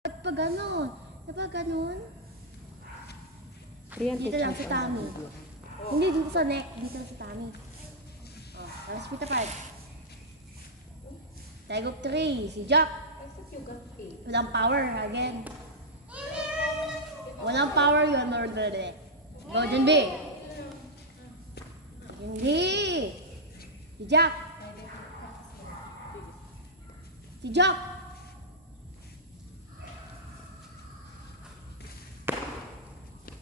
Ba't pa ganon? Diba ganon? Dito lang sa tummy. Hindi dito sa neck. Dito lang sa tummy. Oh, tapos pita pa. Tag of 3. Si Jack. Walang power again. Walang power yun. Go, Junbi. Hindi. Si Jack. Si Jack.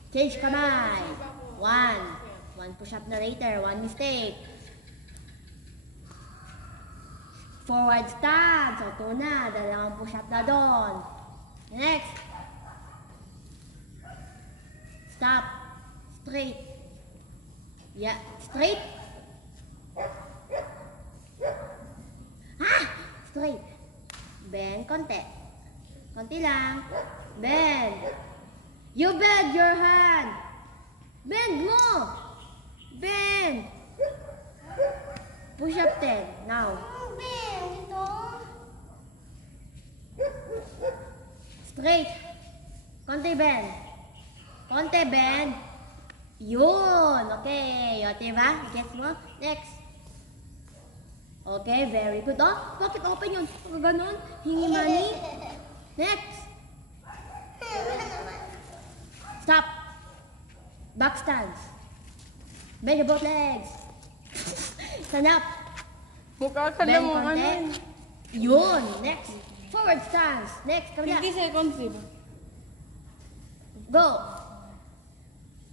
Change kamay. 1 push-up na later. 1 mistake. Forward stance. So, 2 na. 2 push-up na doon. Next. Stop. Straight. Yeah. Straight. Straight. Bend. Konti. Konti lang. Bend. You bend your hand. Bend mo. Bend. Push up 10. Now. Straight. Konti bend. Konti bend. Yun. Okay. O, diba? Gets mo? Next. Okay, very good. Oh, bakit open yun? Pag ganun, hingi money. Next. Stop. Back stance. Bend your both legs. Stand up. Mukha ka lang mo ano. Yun. Next. Forward stance. Next. 50 seconds, diba? Go.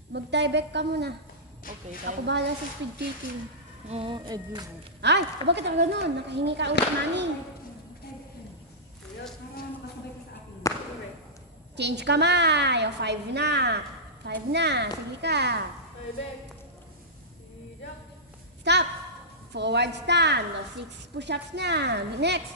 Mag-tie back ka muna. Okay, Ako bahala sa speed kicking. Oo, Eddie. Ay, bakit ako ganun? Nakahingi ka ulit, mami. Change kamay. O, 5 na. 5 na. Sige ka. Stop. Forward stand. O, 6 push-ups na. Next.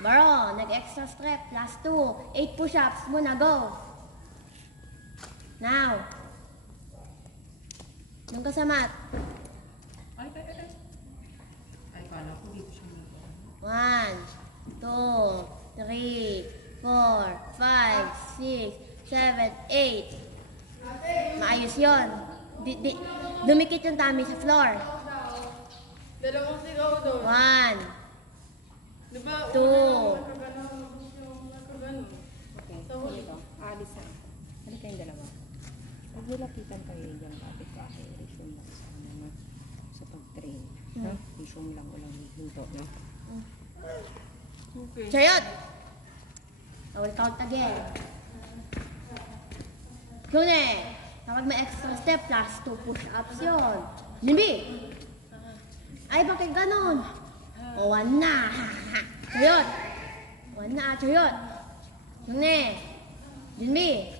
Baro, nag-extra step, plus 2. 8 push-ups muna, go. Now. Doon ka sa mat. Ay, kala ko dito siya. 1, 2, 3, 4, 5, 6, 7, 8. Maayos yun. Dumikit yung tummy sa floor. Dalawang sigaw doon. 1, Diba? 2. Okay, dito. Alis na. Ano kayong dalawa? Huwag nilapitan kayo dyan kapit ka kayo. Resume lang sa naman sa pag-train. Resume lang ulang hinto, no? Okay. Chayot! I will count again. Kune! Kapag may extra step, plus 2 push-ups yun. Limbi! Ay, bakit ganon? O, 1 na. Chayot! 1 na, chayot. Kune! Limbi!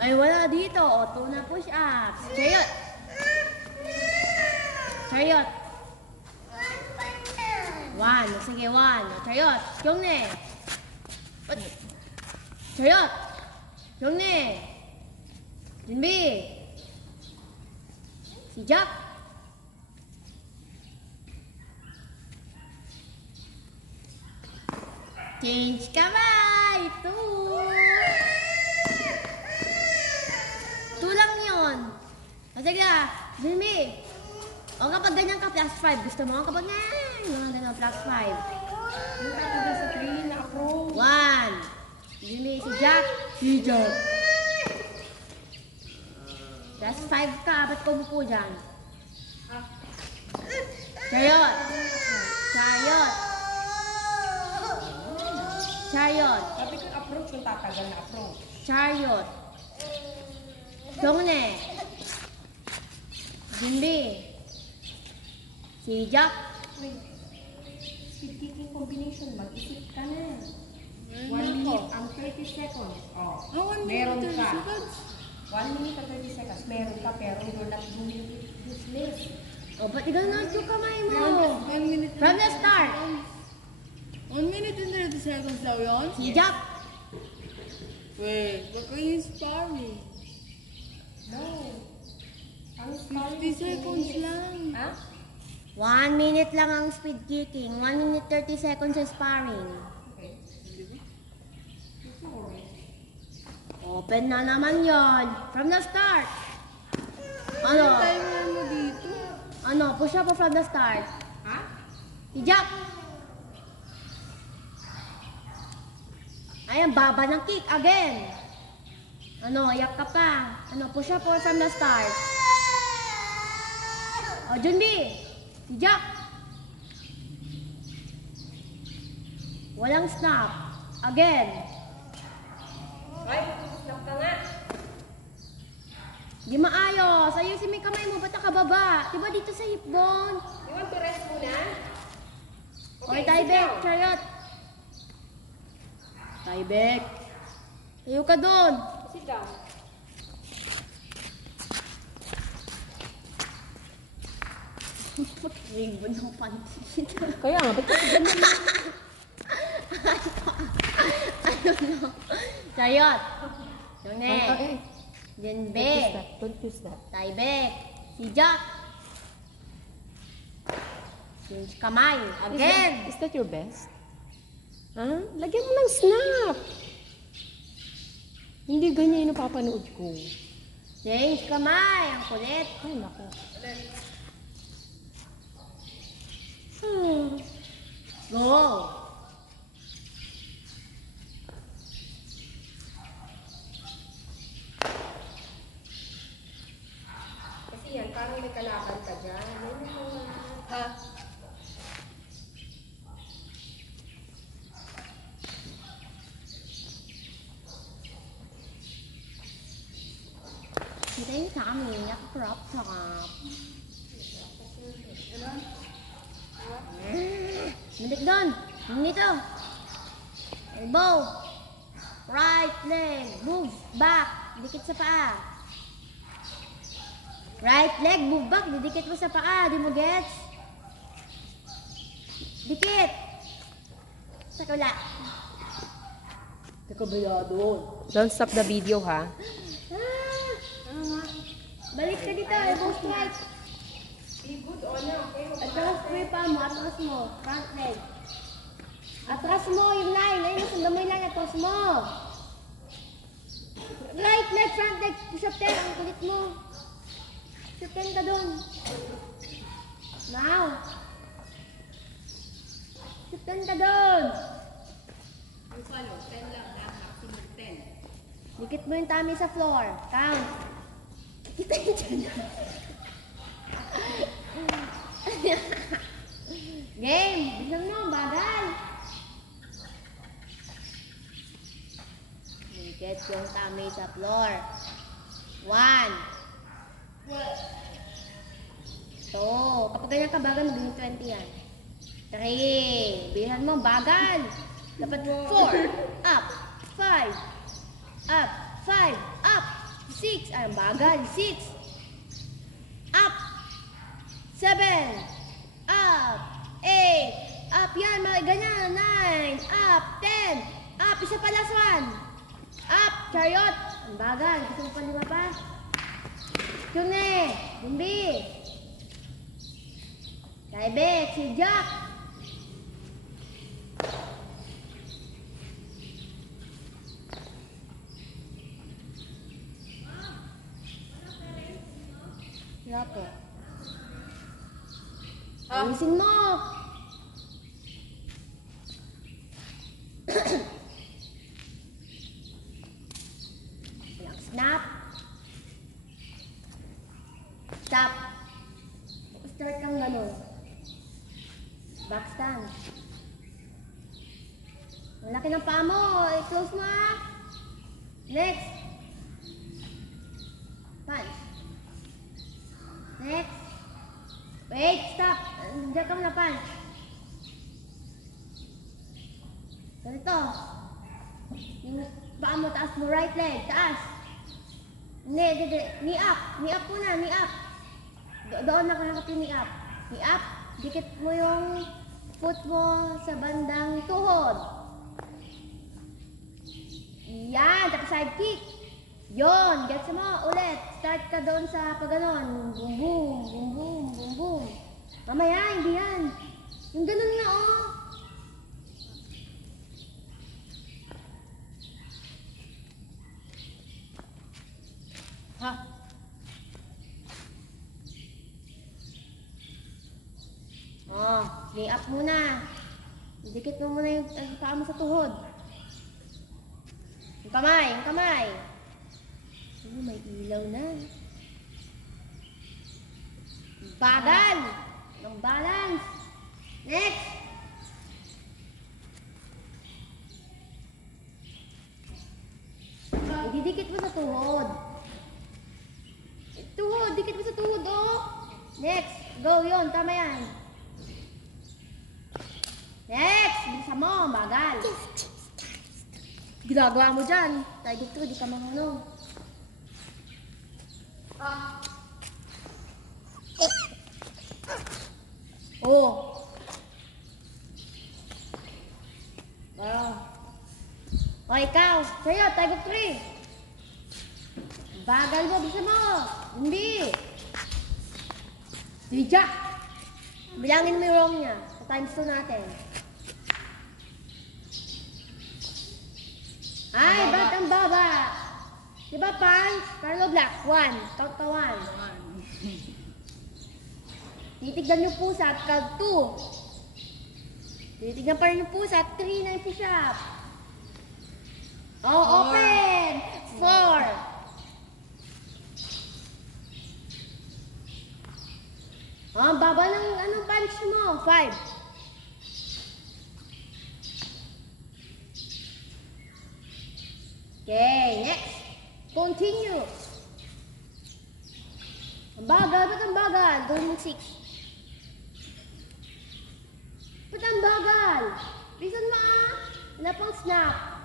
Ay, wala dito. O, 2 na push-ups. Chayot! Chayot! 1. Sige, 1. Chayot! Kune! Chayot! Kune! Limbi! Si Jack! Change kamay! 2! 2 lang yun. Kasi ka, Jimmy. O kapag ganyan ka, plus 5. Gusto mo kapag mga ganyan, plus 5. Yung kapag sa 3 na approve. 1. Jimmy, si Jack. Si Jack. Plus 5 ka. Ba't ko bupo dyan? Chayot. Chayot. Chariot. Sabi ko approach kung tatagal na approach. Chariot. Dongune. Jimbi. Si Jack. Speed kicking combination, mag-isip ka na. 1 minute and 30 seconds. Oh, 1 minute and 30 seconds? 1 minute and 30 seconds. Meron ka pero you're not doing it useless. O, ba't ganun yung kamay mo? 1 minute From the start. 1 minute and 30 seconds daw yun? Si Jack. Wait, but can you inspire me? 30 seconds lang. Ha? 1 minute lang ang speed kicking. 1 minute 30 seconds sa sparring. Okay. Open na naman yon from the start. Ano? Ano timer mo dito? Ano? Push up from the start. Ha? Hijak. Ayan, baba ng kick again. Ano? Yak ka pa. Ano? Push up from the start. O, Junbi. Hijak. Walang snap. Again. Ay, snap ka nga. Di maayos. Ayusin mo yung kamay mo. Ba't nakababa? Diba dito sa hip bone? You want to rest muna? Okay, sit Taibek. down. Chariot. Taibek. Tayo ka doon. Sit down. Ribbon ng panty. Kaya nga, ba't kasi ganun? Ayun no. Chariot. Yung Okay. Jinbe. Don't twist that. Taibek. Si Jack. Change kamay. Again. Is that your best? Ha? Lagyan mo ng snap. Hindi ganyan yung napapanood ko. Change kamay. Ang kulit. Ay, naku. Go. Kasi yan, parang may kalaban ka dyan. Ha? Kita yung sa amin. Crop top. Balik doon. Dito. Elbow. Right leg. Move back. Dikit sa paa. Right leg. Move back. Didikit mo sa paa. Di mo gets? Dikit. Sa kabila. Sa kabila doon. Don't stop the video, ha? Balik ka dito. Elbow strike. Be good on okay? Atras mo yung paa mo. Atras mo. Front leg. Atras mo yung line. Ayun, sundan mo yung line. Atras mo. Right leg, front leg. Push up 10. Ang kulit mo. Push up 10 ka dun. Now. Push up 10 ka dun. Yung follow, 10 lang ha? Maximum 10. Dikit mo yung tummy sa floor. Count. Kita yun dyan. Game. Bilang mo. Bagal. Dikit yung tummy sa floor. 1. 2. Kapag ganyan ka bagal, magiging 20 yan. 3. Bilihan mo. Bagal. Dapat 4. Up. 5. Up. 5. Up. 6. Ay, bagal. 6. Up. 7. Up. 8. Up yan. Mga ganyan. 9. Up. 10. Up. Isa pa last one. Up. Chariot. Ang bagal. Gusto mo pa lima pa? Tune. Bumbi. Taibek. Si Jack. Wala po. Alisin mo! Walang snap. Stop. Start kang gano'n. Back stand. Ang laki ng paa mo. I-close mo ha. Next. Punch. Next. Wait, stop. Diyan ka muna, punch. Ganito. Yung paa mo, taas mo, right leg, taas. Hindi. Knee up. Knee up muna, knee up. Doon nakahakap yung knee up. Knee up. Dikit mo yung foot mo sa bandang tuhod. Yan, tapos side kick. Yon, gets mo ulit. Start Fight ka doon sa pag ganon. Boom, boom, boom, boom, boom, boom. Mamaya, hindi yan. Yung ganon na, oh. Ha? Oh, lay up muna. Dikit mo muna yung paa mo sa tuhod. Yung kamay, yung kamay. Oh, may ilaw na. Bagal! Ng balance. Next! Ididikit mo sa tuhod. Tuhod, dikit mo sa tuhod, oh. Next, go yun, tama yan. Next, bilisan mo, bagal. Ginagawa mo dyan. Tayo dito, di ka marunong. Oh. O, ikaw. Sa'yo, tag of 3. Bagal mo, bisa mo. Hindi. Dijak. Bilangin mo yung wrong niya. Sa times 2 natin. Ay, ba't ang baba? Diba, Pans? Carlo Black. 1. Count ka 1. Titignan yung pusa at count 2. Titignan pa rin yung pusa at 3 na yung push-up. Oh, open! 4. Oh, baba ng anong punch mo? 5. Okay, next. Continue. Ang bagal, ba't ang bagal? Gawin mo 6. Ba't ang bagal? Reason mo ah. Wala pang snap.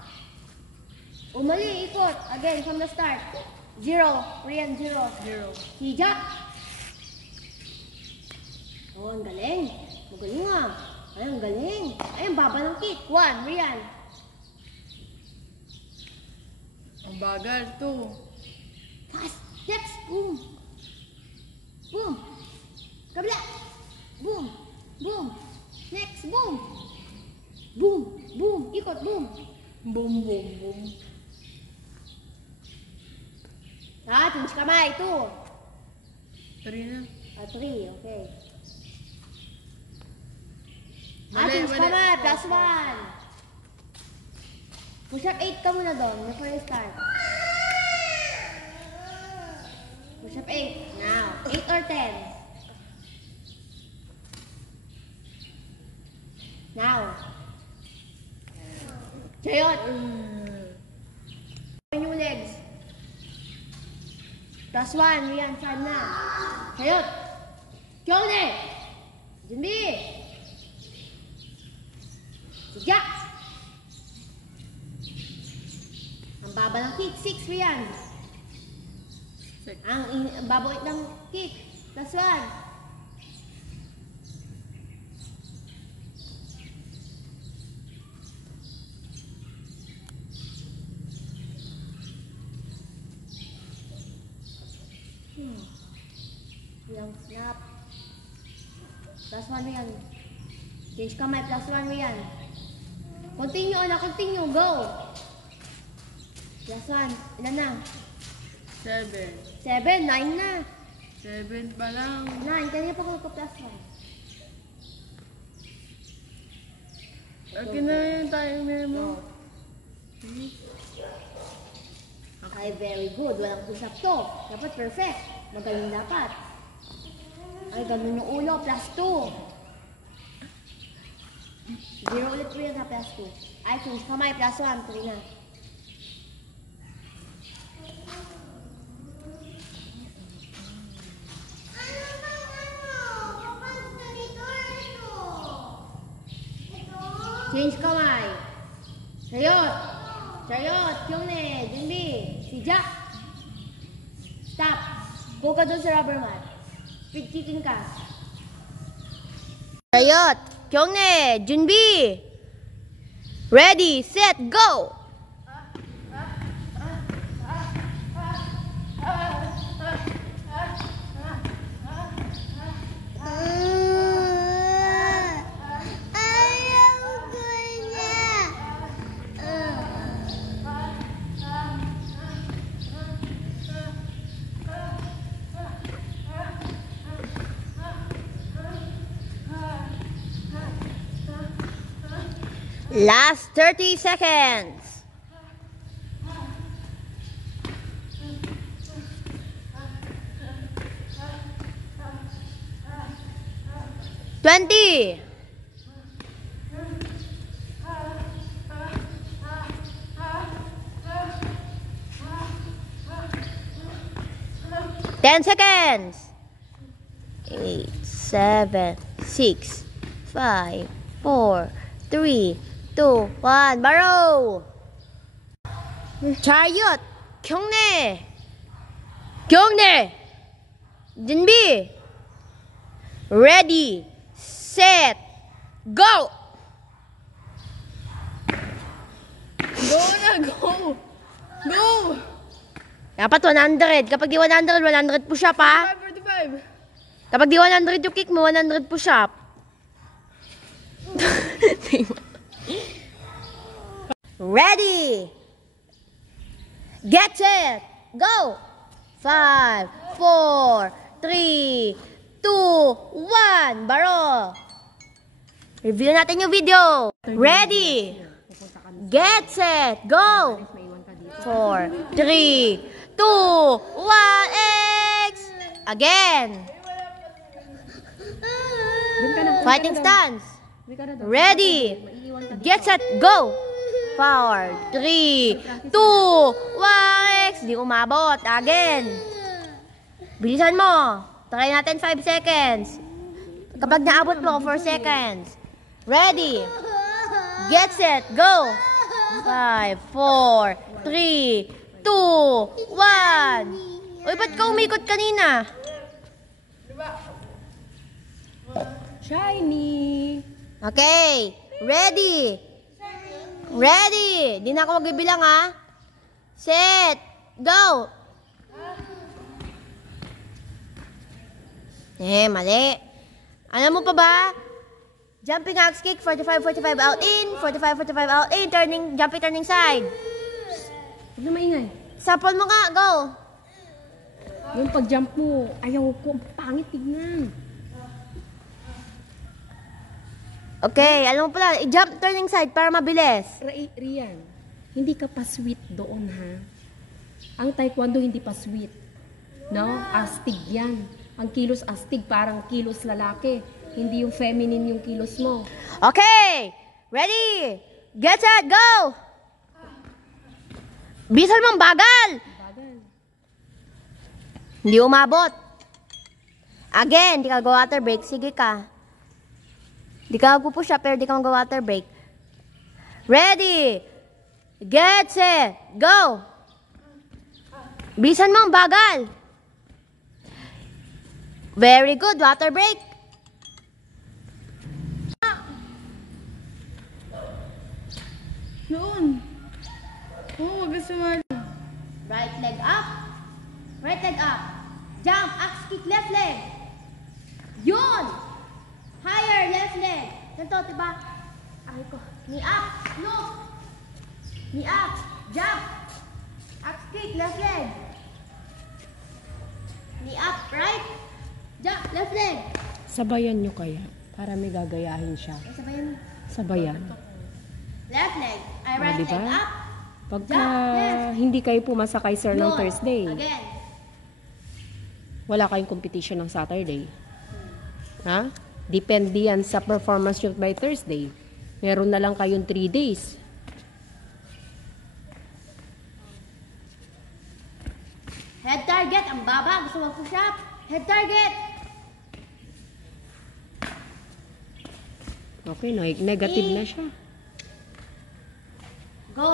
Umali, ikot. Again, from the start. 0. Rian, 0. Hijak. Oh, ang galing. Magaling ah. Ay, ang galing. Ay, ang baba ng kick. 1, Rian. Ang bagal, 2. Fast. Next. Boom. Boom. Kabila. Boom. Boom. Next. Boom. Boom. Boom. Ikot. Boom. Boom, boom, boom. Ah, change kamay. 2. 3 na. 3. Okay. Mali, Change mali. kamay. +1. Push up 8 ka muna doon. Before you start. Push up 8. Now. 8 or 10. Now. Chayot. New legs. +1. Rian. 5 na. Chayot. Kyone. Junbi. Sijak. Ang baba ng kick. 6. Rian. 6. Ang babawit ng kick. +1. Ilang snap. +1 Rian. Change kamay. +1 Rian. Continue na. Continue. Go. +1. Ilan na? 7. 7. 9 na. 7 pa lang. 9. Kanina pa ko +1. Akin na yung timer mo. Ay, very good. Walang push-up to. Dapat perfect. Magaling dapat. Ay, ganun yung ulo. +2. 0 ulit po yun na +2. Ay, change kamay. +1. 3 na. Change kamay. Chayot. Chayot. Kyone. Junbi. Sijak. Stop. Go ka dun sa rubber mat. Speed kicking ka. Chayot. Kyone. Junbi. Ready, set, go! Last 30 seconds. Twenty. 10 seconds. 8, 7, 6, 5, 4, 3, 2, 1. Barrow. Chariot. 경례. 경례. 준비. Ready. Set. Go. Go na, go! Go! Dapat 100. Kapag di 100, 100 push-up ha. 45. Kapag di 100 yung kick mo, 100 push-up. Ready. Get set. Go. 5, 4, 3, 2, 1. Baro. Review natin yung video. Ready. Get set. Go. 4, 3, 2, 1, X. Again. Fighting stance. Ready. Get set. Go. 4, 3, 2, 1, X. Di umabot. Again. Bilisan mo. Try natin 5 seconds. Kapag naabot mo, 4 seconds. Ready. Get set. Go. 5, 4, 3, 2, 1. Uy, ba't ka umikot kanina? Shiny. Okay. Ready. Ready. Di na ako magbibilang ha. Set. Go. Mali. Alam mo pa ba? Jumping axe kick, 45, 45 out in, 45, 45 out in, turning, jumping, turning side. Huwag na maingay. Sapon mo nga, go. Yung pag-jump mo, ayaw ko. Ang pangit tignan. Okay, alam mo pala, jump, turning side para mabilis. Rian, hindi ka pa sweet doon ha. Ang taekwondo hindi pa sweet. No? Astig yan. Ang kilos astig, parang kilos lalaki. Hindi yung feminine yung kilos mo. Okay, ready, get set, go. Bisan mong bagal. Bagal. Hindi umabot. Again, di ka go-water break. Sige ka. Di ka mag-push up pero di ka mag-water break. Ready, get set, go. Bisan mong bagal. Very good, water break. Noon. Oo, gusto mo. Right leg up. Right leg up. Jump, axe kick, left leg. Yun. Higher, left leg. Ganito, diba? Ay ko. Knee up, look. Knee up, jump. Axe kick, left leg. Knee up, right. Jump, left leg. Sabayan nyo kaya, para may gagayahin siya. Sabayan mo. Sabayan. Left leg. Ay, right diba? leg up. Pagka hindi kayo pumasakay sir ng Yun. Thursday, Again. wala kayong competition ng Saturday. Ha? Depende yan sa performance nyo by Thursday. Meron na lang kayong 3 days. Head target. Ang baba. Gusto mo push up. Head target. Okay, negative na siya. Go.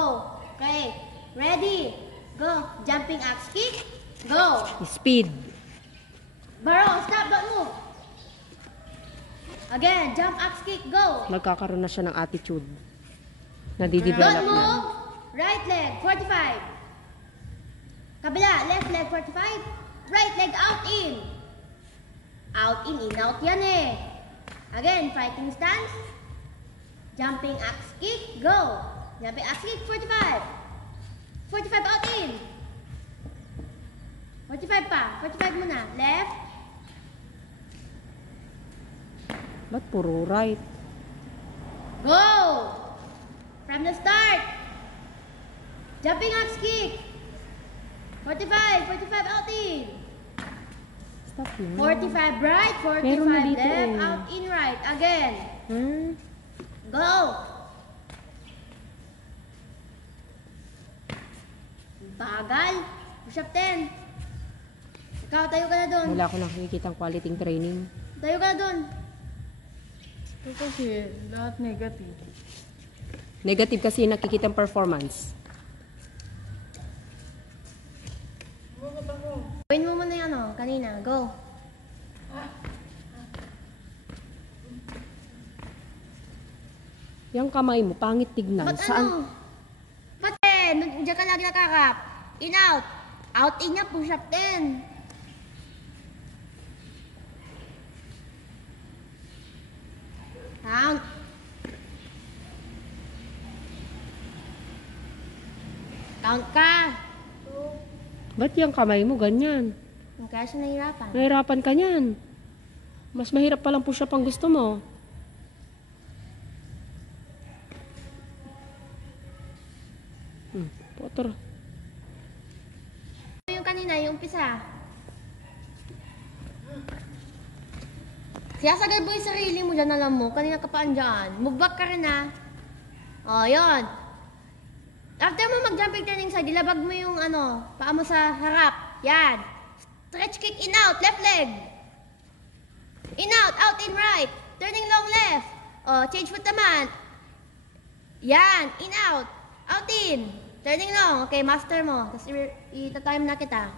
Okay. Ready. Go. Jumping axe kick. Go. Speed. Baro, stop. Don't move. Again. Jump axe kick. Go. Magkakaroon na siya ng attitude. Don't Nadidevelop na. move. Right leg. 45. Kabila. Left leg. 45. Right leg out in. Out in. In out yan eh. Again. Fighting stance. Jumping axe kick. Go. Jumping axe kick. 45. 45 out in. 45 pa. 45 muna. Left. Ba't puro right? Go. From the start. Jumping ox kick. 45 out in. Stop na. 45 right, 45 Meron na dito left, eh. out in right. Again. Hmm? Go. Bagal. Push up 10. Ikaw, tayo ka na doon. Wala ko nakikita quality training. Tayo ka na doon. Ito kasi lahat negative. Negative kasi nakikita performance. Gawin mo muna yung kanina. Go. Yung kamay mo, pangit tignan. Ba't Saan? Ba't diyan ka lagi nakakap. In, out. Out, in niya, push up 10. Count. Count ka. Ba't yung kamay mo ganyan? Kaya siya nahirapan. Nahirapan ka niyan. Mas mahirap palang push up ang gusto mo. Potter. Yung kanina, yung umpisa. Siyasagad mo yung sarili mo dyan, alam mo. Kanina ka pa andyan. Move back ka rin, ha. O, yun. After mo mag-jumping turning side, ilabag mo yung paa mo sa harap. Yan. Stretch kick in out, left leg. In out in right. Turning long left. O, change foot naman. Yan, in out in. Turning long. Okay, master mo. Tapos ita-time na kita.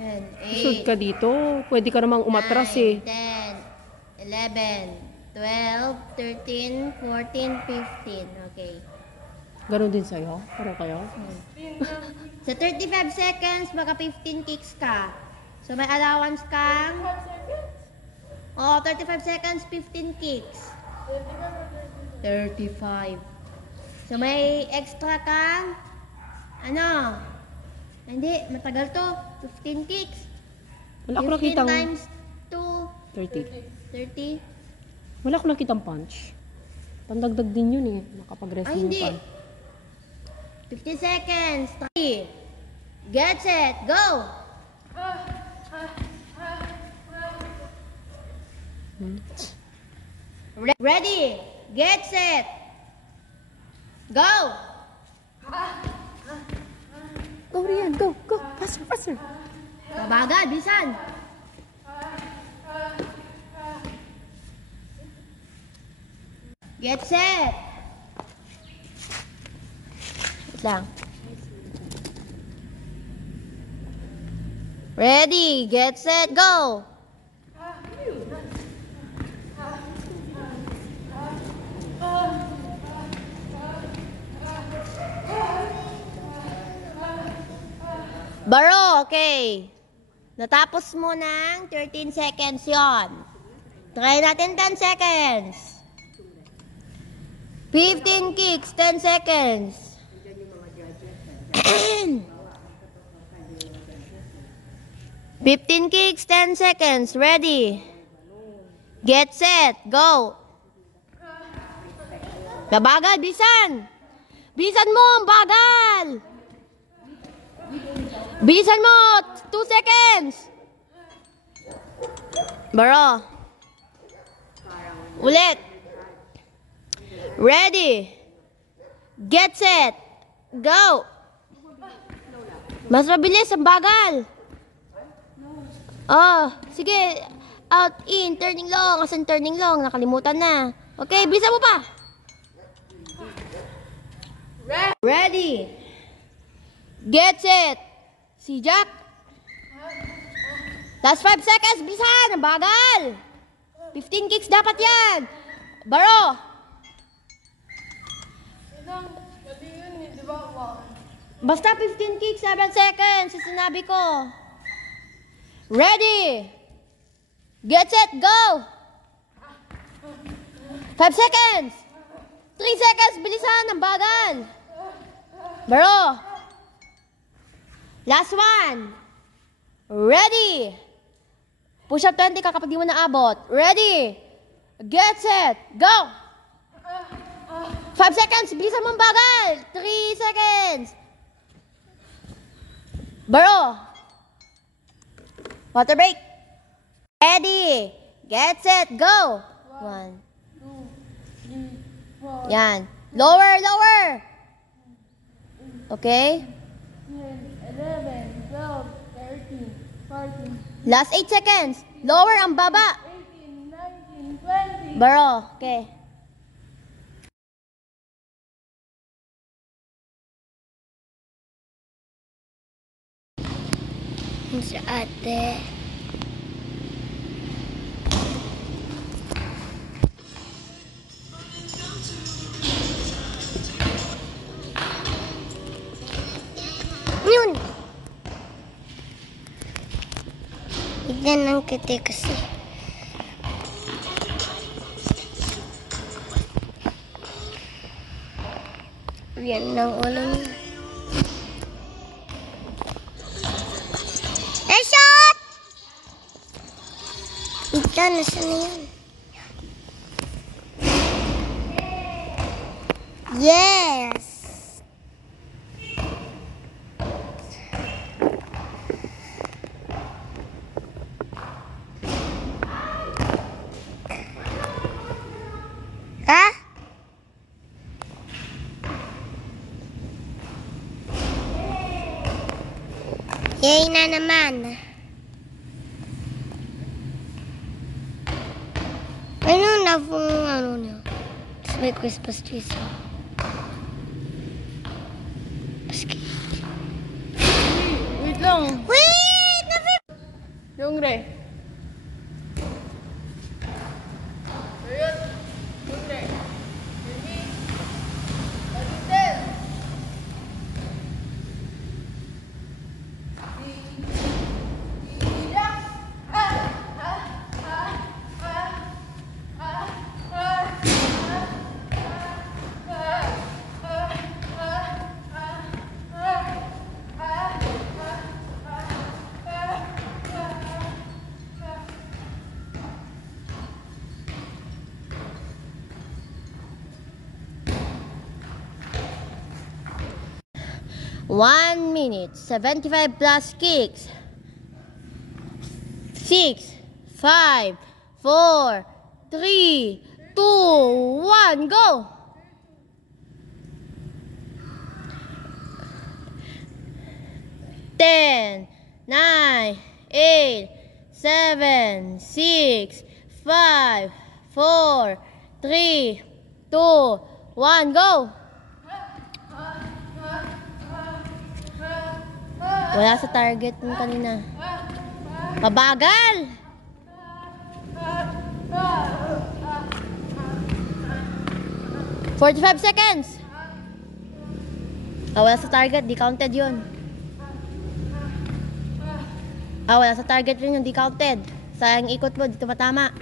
And Susod ka dito. Pwede ka namang umatras 10, eh. 11, 12, 13, 14, 15. Okay. Ganon din sa'yo? Parang kayo? Sa 35 seconds, baka 15 kicks ka. So, may allowance kang... 35 seconds, 15 kicks. 35. So, may extra kang... Hindi, matagal to. 15 kicks. Wala ko 15 nakitang... times 2, 30. 30. Wala ko nakitang punch. Pandagdag din yun eh. Makapag-wrestling Ay, hindi. pa. 15 seconds. 3. Get set. Go! Ready. Get set. Go! Go, Rian. Go. Go. Faster, faster. Babagal, bisan. Get set. Wait lang. Ready, get set, go. Baro, okay. Natapos mo ng 13 seconds yon. Try natin 10 seconds. 15 kicks, 10 seconds. 15 kicks, 10 seconds. Ready. Get set, go. Babagal, bisan. Bisan mo, ang bagal. Bilisan mo! 2 seconds! Baro. Ulit. Ready. Get set. Go. Mas mabilis, ang bagal. Sige. Out, in, turning long. Asan turning long? Nakalimutan na. Okay, bilisan mo pa. Ready. Get set. Si Jack. Last 5 seconds. Bilisan. Ang bagal. 15 kicks dapat yan. Baro. Basta 15 kicks, 7 seconds. Sinabi ko. Ready. Get set. Go. 5 seconds. 3 seconds. Bilisan. Ang bagal. Baro. Last one. Ready! Push up 20 ka kapag di mo naabot. Ready! Get set! Go! 5 seconds! Bilisan mong bagal! 3 seconds! Baro! Water break! Ready! Get set! Go! 1, 4, yan. Lower, lower! Okay? 11, 12, 13, 14, Last 8 seconds. Lower ang baba. 18, 19, 20. Baro. Okay. Sa ate. Yun. Tignan ng kiti kasi. Yan ng ulo niya. Shot! Ika, nasa na yun? Yes! Ha? Yay na naman. Ano na pong ano niya? Tapos may Christmas tree sa basket. Wait lang. Wait! Yung Ray. Ayun. Yung Ray. Ready? Pag-itin. One minute, 75 plus kicks. 6, 5, 4, 3, 2, 1, go! Ten, 9, 8, 7, 6, 5, 4, 3, 2, 1, go! Wala sa target mo kanina. Mabagal! 45 seconds! Wala sa target, di counted yun. Wala sa target rin yun, di counted. Sayang ikot mo, di tumatama.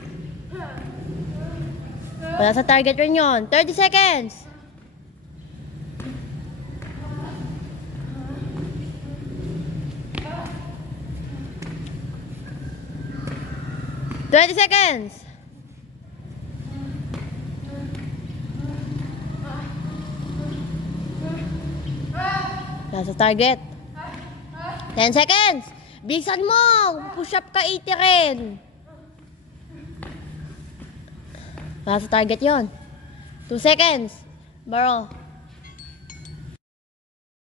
Wala sa target rin yun. 30 seconds! Twenty seconds. Nasa target. 10 seconds. Bilisan mo. Push up ka 80 rin. Nasa target yon. 2 seconds. Baro.